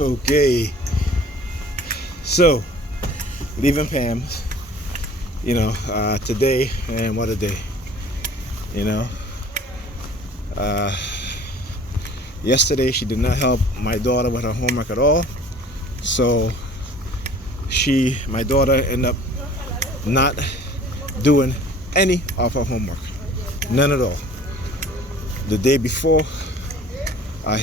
Okay, so leaving Pam's, today, and what a day, you know. Yesterday she did not help my daughter with her homework at all, so my daughter ended up not doing any of her homework, none at all. The day before, I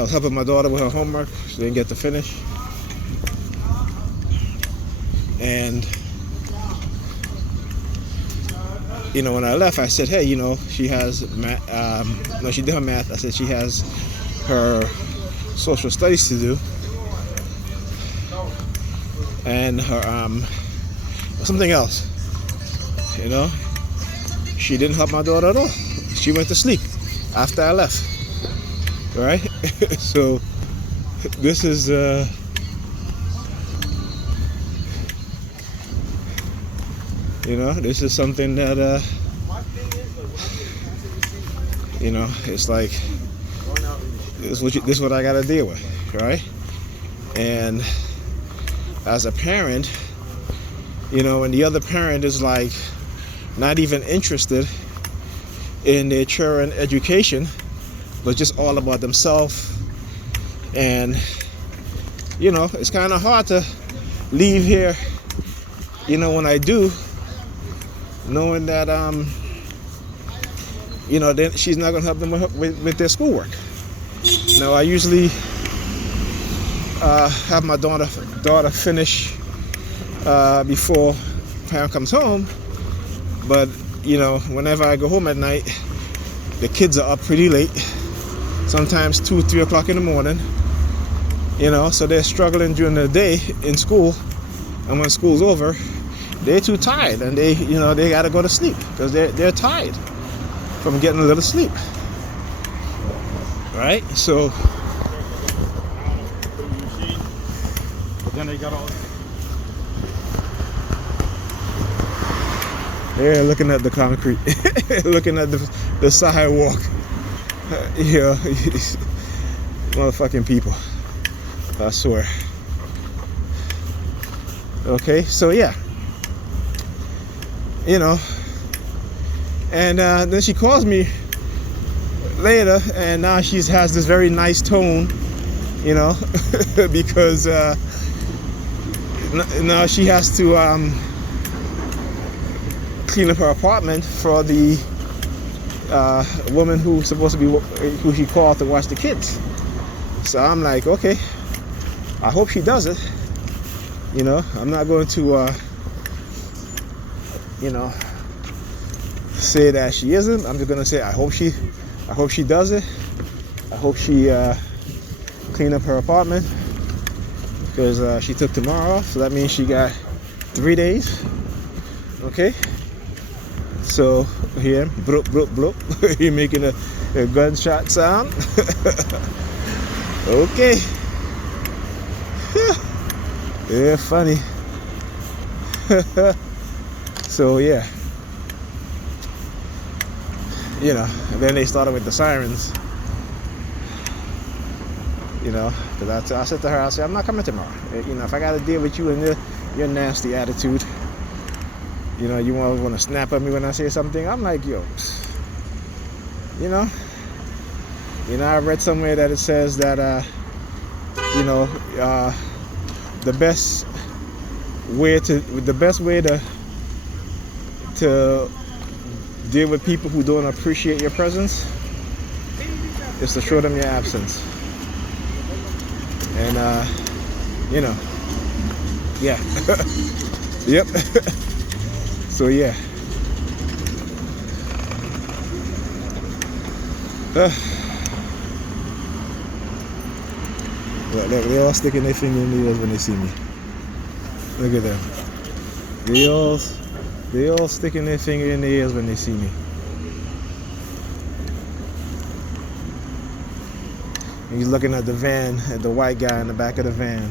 was helping my daughter with her homework. She didn't get to finish. And, when I left, I said, hey, she has math. No, she did her math. I said she has her social studies to do. And her, something else. She didn't help my daughter at all. She went to sleep after I left. Right? So this is this is something that it's like this is what I gotta deal with, right? And as a parent, when the other parent is like not even interested in their children's education, but just all about themselves, and it's kind of hard to leave here, when I do, knowing that then she's not gonna help them with their schoolwork. Now I usually have my daughter finish before parent comes home, but whenever I go home at night, the kids are up pretty late, sometimes 2-3 o'clock in the morning, so they're struggling during the day in school, and when school's over, they're too tired, and they gotta go to sleep because they're tired from getting a little sleep, right? So then they got all. They're looking at the concrete, looking at the sidewalk. Motherfucking people, I swear. Okay, so yeah, and then she calls me later, and now she has this very nice tone, because now she has to clean up her apartment for the woman who's supposed to be, who she called to watch the kids. So I'm like, okay, I hope she does it. I'm not going to say that she isn't. I'm just gonna say I hope she does it. I hope she clean up her apartment, because she took tomorrow off, so that means she got 3 days. Okay. So here, bloop, bloop, bloop. You're making a gunshot sound. Okay. Yeah, funny. So yeah. And then they started with the sirens. Because I said to her, I'm not coming tomorrow. If I got to deal with you and your nasty attitude, you want to snap at me when I say something. I'm like, yo, I read somewhere that it says that, the best way to deal with people who don't appreciate your presence is to show them your absence. And, yeah. Yep. So yeah. Look, they all sticking their finger in the ears when they see me. Look at them. They all sticking their finger in the ears when they see me. And he's looking at the van, at the white guy in the back of the van.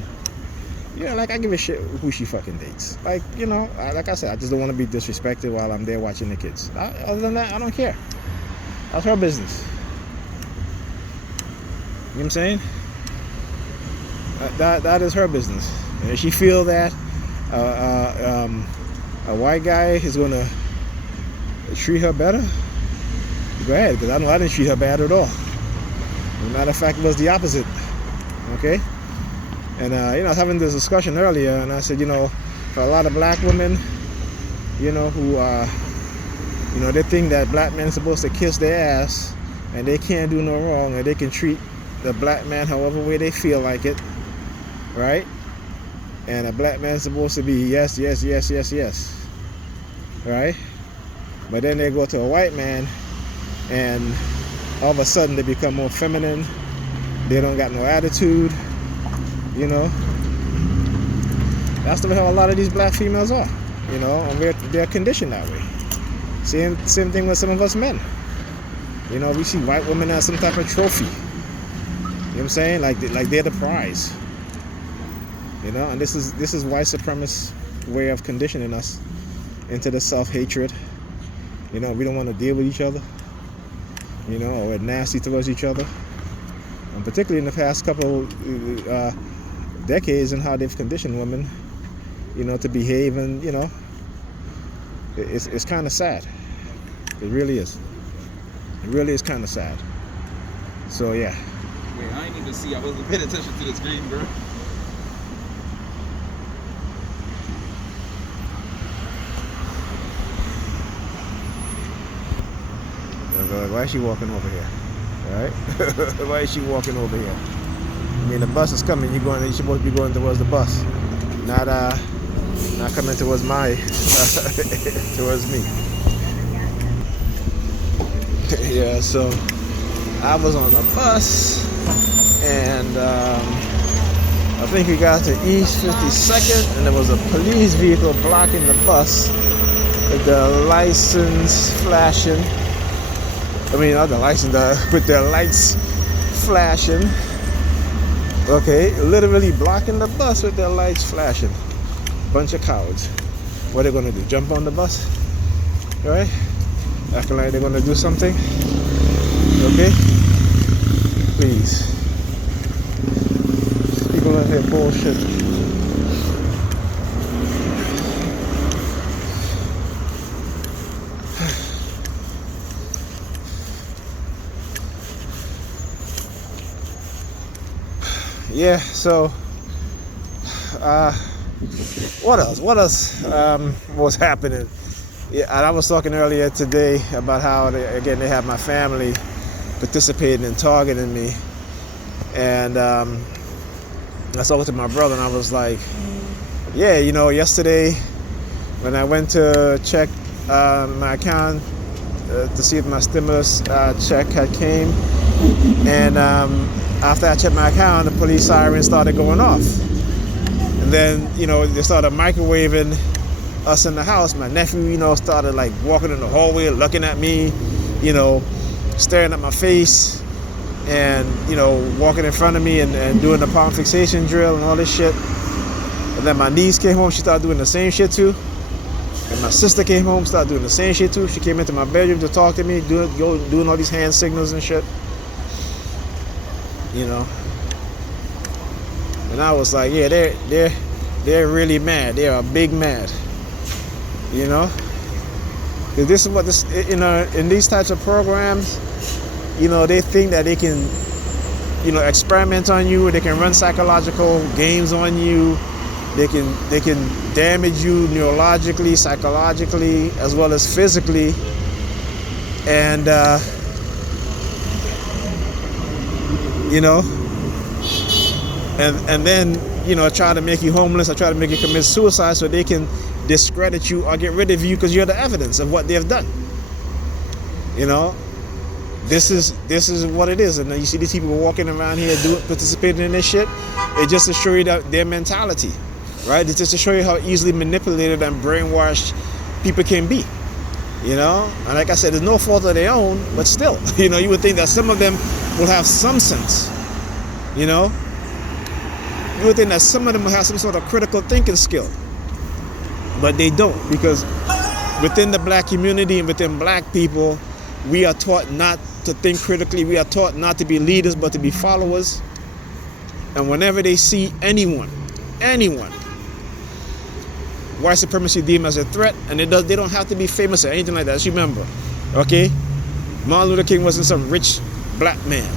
Like I give a shit who she fucking dates. Like, like I said, I just don't want to be disrespected while I'm there watching the kids. Other than that, I don't care. That's her business. what I'm saying? That is her business. And if she feel that a white guy is going to treat her better, go ahead, because I know I didn't treat her bad at all. As a matter of fact, it was the opposite. Okay? And I was having this discussion earlier, and I said, for a lot of black women, who they think that black men are supposed to kiss their ass, and they can't do no wrong, and they can treat the black man however way they feel like it, right? And a black man is supposed to be yes, yes, yes, yes, yes, right? But then they go to a white man, and all of a sudden they become more feminine. They don't got no attitude, That's the way how a lot of these black females are, and they're conditioned that way. Same thing with some of us men. We see white women as some type of trophy. You know what I'm saying? Like they're the prize. And this is white supremacist way of conditioning us into the self-hatred. We don't want to deal with each other. Or we're nasty towards each other. And particularly in the past couple decades, and how they've conditioned women, to behave, and it's kind of sad. It really is. It really is kind of sad. So yeah. Wait, I ain't even see. I wasn't paying attention to the screen, bro. Why is she walking over here? All right? Why is she walking over here? I mean, the bus is coming. You're supposed to be going towards the bus, not coming towards towards me. Yeah. So I was on the bus, and I think we got to East 52nd, and there was a police vehicle blocking the bus with the license flashing. I mean, not the license, with their lights flashing. Okay, literally blocking the bus with their lights flashing. Bunch of cowards. What are they gonna do? Jump on the bus? Right? Acting like they're gonna do something? Okay? Please. People out here bullshit. Yeah, so what else was happening? Yeah, and I was talking earlier today about how they have my family participating and targeting me, and I was talking to my brother, and I was like, yeah, yesterday when I went to check my account to see if my stimulus check had came, and after I checked my account, the police siren started going off. And then, they started microwaving us in the house. My nephew, started like walking in the hallway, looking at me, staring at my face, and, walking in front of me and doing the palm fixation drill and all this shit. And then my niece came home, she started doing the same shit too. And my sister came home, started doing the same shit too. She came into my bedroom to talk to me, doing all these hand signals and shit. And I was like, yeah, they're really mad. They're a big mad. Because this is what in these types of programs, they think that they can, experiment on you. They can run psychological games on you. They can damage you neurologically, psychologically, as well as physically, and and then try to make you homeless or try to make you commit suicide so they can discredit you or get rid of you because you're the evidence of what they've done. This is what it is. And then you see these people walking around here participating in this shit. It just to show you their mentality, right? It's just to show you how easily manipulated and brainwashed people can be. And like I said, there's no fault of their own, but still, you would think that some of them will have some sense. You would think that some of them will have some sort of critical thinking skill, but they don't, because within the black community and within black people, We are taught not to think critically. We are taught not to be leaders, but to be followers. And whenever they see anyone, white supremacy deemed as a threat, and they don't have to be famous or anything like that. Just remember, okay? Martin Luther King wasn't some rich black man.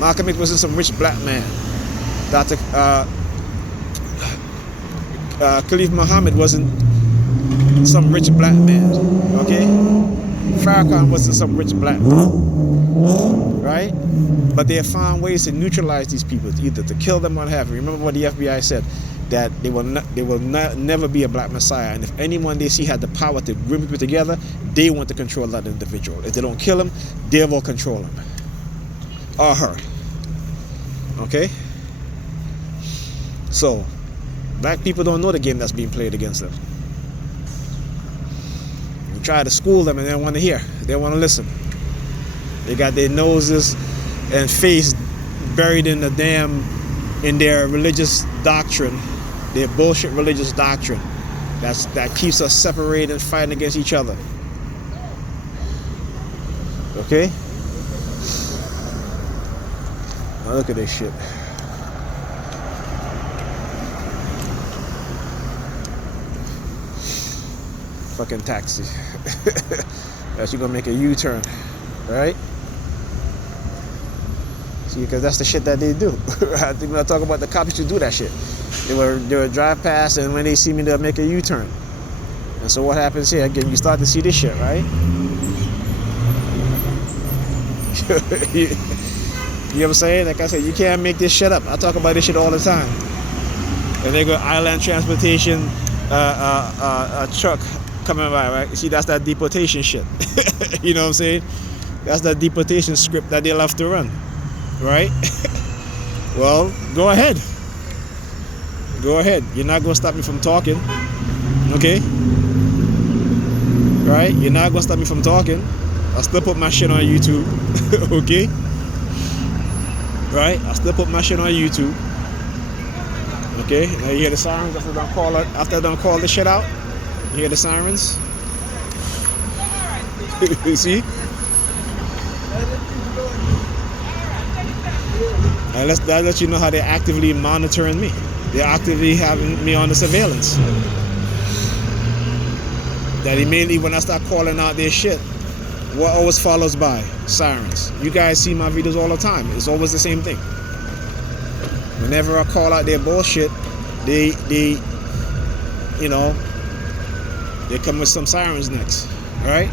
Malcolm X wasn't some rich black man. Dr. Khalif Muhammad wasn't some rich black man, okay? Farrakhan wasn't some rich black man, right? But they have found ways to neutralize these people, either to kill them or have. Remember what the FBI said, that they will never be a black messiah, and if anyone they see had the power to bring people together, they want to control that individual. If they don't kill him, they will control him or her. Okay? So, black people don't know the game that's being played against them. You try to school them and they don't want to hear. They don't want to listen. They got their noses and face buried in their religious doctrine, their bullshit religious doctrine that keeps us separated and fighting against each other. Okay? Now look at this shit. Fucking taxi. That you're gonna make a U-turn, right? See, because that's the shit that they do. I think when I talk about the cops used to do that shit. They would drive past, and when they see me, they'll make a U-turn. And so what happens here? Again, you start to see this shit, right? You know what I'm saying? Like I said, you can't make this shit up. I talk about this shit all the time. And they go island transportation truck coming by, right? You see, that's that deportation shit. You know what I'm saying? That's that deportation script that they love to run, right? Well, go ahead. Go ahead. You're not gonna stop me from talking, okay? Right? You're not gonna stop me from talking. I'll still put my shit on YouTube, okay? Right? I'll still put my shit on YouTube. Okay, now you hear the sirens after I done call this shit out. You hear the sirens? You see? And that lets you know how they're actively monitoring me. They're actively having me on the surveillance. That immediately when I start calling out their shit, what always follows by? Sirens. You guys see my videos all the time. It's always the same thing. Whenever I call out their bullshit, they you know, they come with some sirens next, right?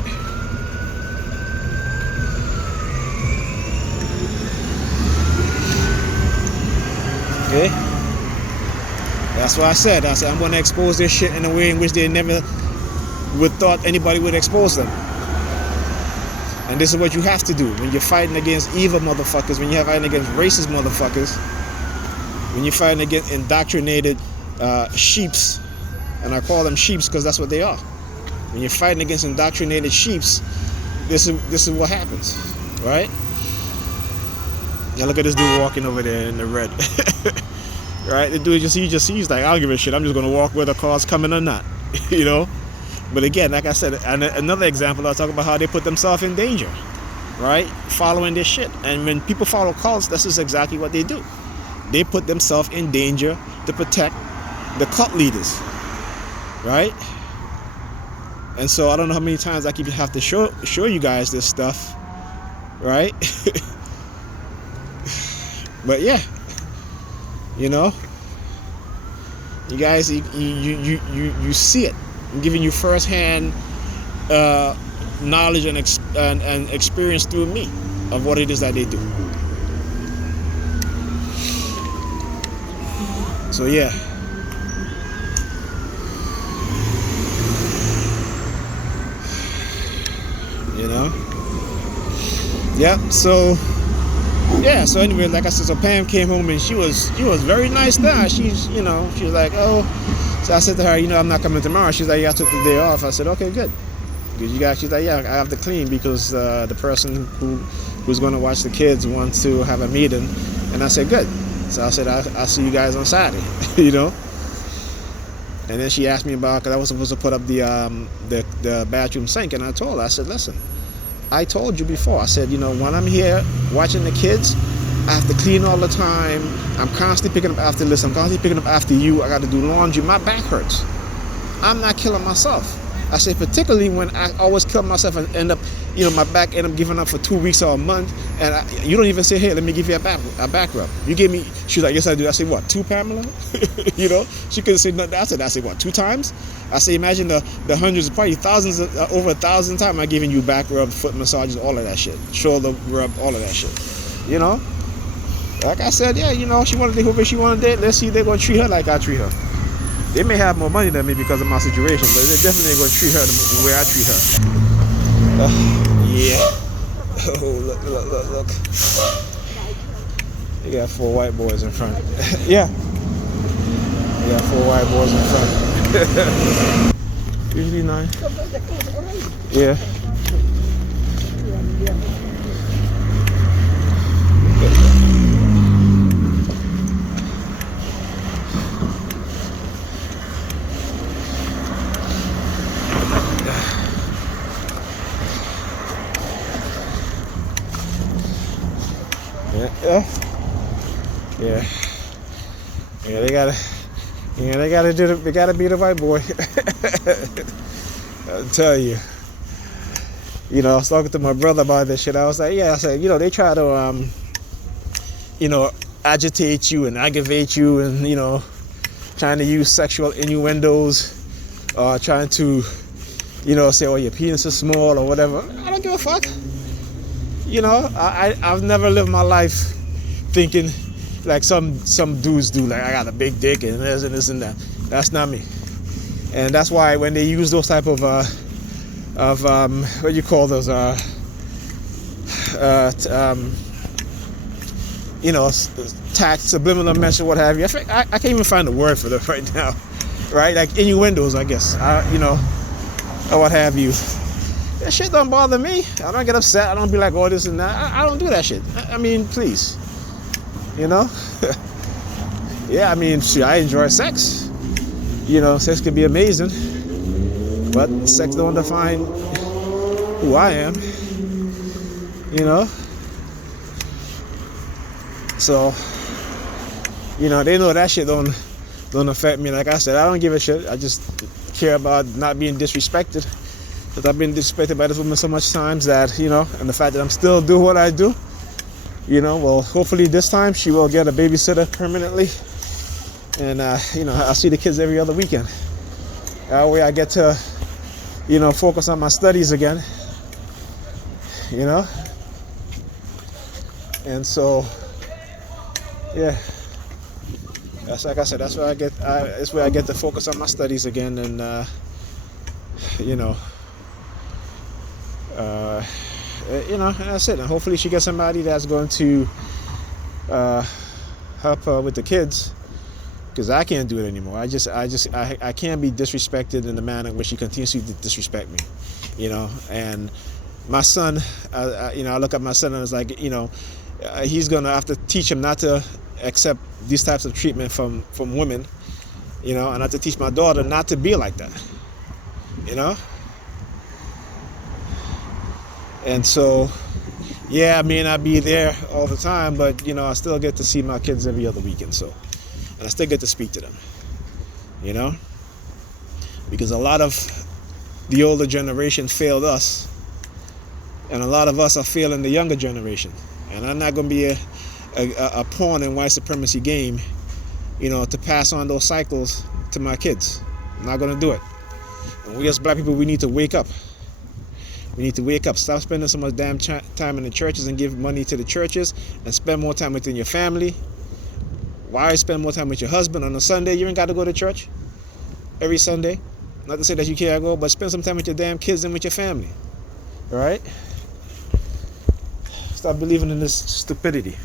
Okay? That's what I said. I said I'm going to expose this shit in a way in which they never would thought anybody would expose them. And this is what you have to do when you're fighting against evil motherfuckers, when you're fighting against racist motherfuckers, when you're fighting against indoctrinated sheeps, and I call them sheeps because that's what they are. When you're fighting against indoctrinated sheeps, this is what happens, right? Now look at this dude walking over there in the red, right? The dude he's like, I don't give a shit. I'm just gonna walk whether the car's coming or not, you know. But again, like I said, and another example, I'll talk about how they put themselves in danger, right? Following this shit. And when people follow cults, this is exactly what they do. They put themselves in danger to protect the cult leaders, right? And so I don't know how many times I have to show you guys this stuff, right? But yeah, you know, you guys, you see it. I'm giving you first-hand knowledge and experience through me of what it is that they do. So yeah. You know? Yeah, so yeah, so anyway, like I said, so Pam came home and she was very nice now. She was like, oh, so I said to her, I'm not coming tomorrow. She's like, yeah, I took the day off. I said, okay, good. She's like, yeah, I have to clean because the person who's going to watch the kids wants to have a meeting. And I said, good. So I said, I'll see you guys on Saturday, you know? And then she asked me about, because I was supposed to put up the bathroom sink, and I told her, I said, listen, I told you before. I said, when I'm here watching the kids, I have to clean all the time. I'm constantly picking up after this. I'm constantly picking up after you. I got to do laundry. My back hurts. I'm not killing myself. I say, particularly when I always kill myself and end up, my back end up giving up for 2 weeks or a month, and you don't even say, hey, let me give you a back rub. You gave me, she was like, yes, I do. I say, what, 2, Pamela? She couldn't say nothing after that. I say, what, 2 times? I say, imagine the hundreds, probably thousands, over 1,000 times I'm giving you back rub, foot massages, all of that shit. Shoulder rub, all of that shit. Like I said, yeah, she wanted to date whoever she wanted to date. Let's see if they're going to treat her like I treat her. They may have more money than me because of my situation, but they're definitely going to treat her the way I treat her. Yeah. Oh, look. You got 4 white boys in front. Yeah. You got 4 white boys in front. Usually 9. Yeah. Yeah, they gotta be the white boy. I'll tell you. I was talking to my brother about this shit. I said, they try to agitate you and aggravate you and trying to use sexual innuendos, trying to say, oh, your penis is small or whatever. I don't give a fuck. I've never lived my life thinking like some dudes do, like I got a big dick and this and that. That's not me. And that's why when they use those type of what do you call those tact, subliminal message, what have you. I can't even find a word for that right now, right? Like innuendos, I guess, or what have you. That shit don't bother me. I don't get upset. I don't be like, oh, this and that. I don't do that shit. I mean, please. Yeah, I mean, shit, I enjoy sex. Sex can be amazing. But sex don't define who I am. So, they know that shit don't affect me. Like I said, I don't give a shit. I just care about not being disrespected. Because I've been disrespected by this woman so much times that, and the fact that I'm still doing what I do, well, hopefully this time she will get a babysitter permanently. And, I'll see the kids every other weekend. That way I get to, focus on my studies again, And so, yeah. That's like I said, that's where I get to focus on my studies again. And, that's it. And hopefully she gets somebody that's going to help her with the kids, because I can't do it anymore. I can't be disrespected in the manner in which she continues to disrespect me, And my son, I look at my son and it's like, he's gonna have to teach him not to accept these types of treatment from women, and I have to teach my daughter not to be like that, And so, yeah, I may not be there all the time, but, I still get to see my kids every other weekend, so. And I still get to speak to them, Because a lot of the older generation failed us, and a lot of us are failing the younger generation. And I'm not going to be a pawn in white supremacy game, to pass on those cycles to my kids. I'm not going to do it. And we as black people, we need to wake up. We need to wake up. Stop spending so much damn time in the churches and give money to the churches, and spend more time within your family. Why spend more time with your husband on a Sunday? You ain't got to go to church every Sunday. Not to say that you can't go, but spend some time with your damn kids and with your family. All right? Stop believing in this stupidity.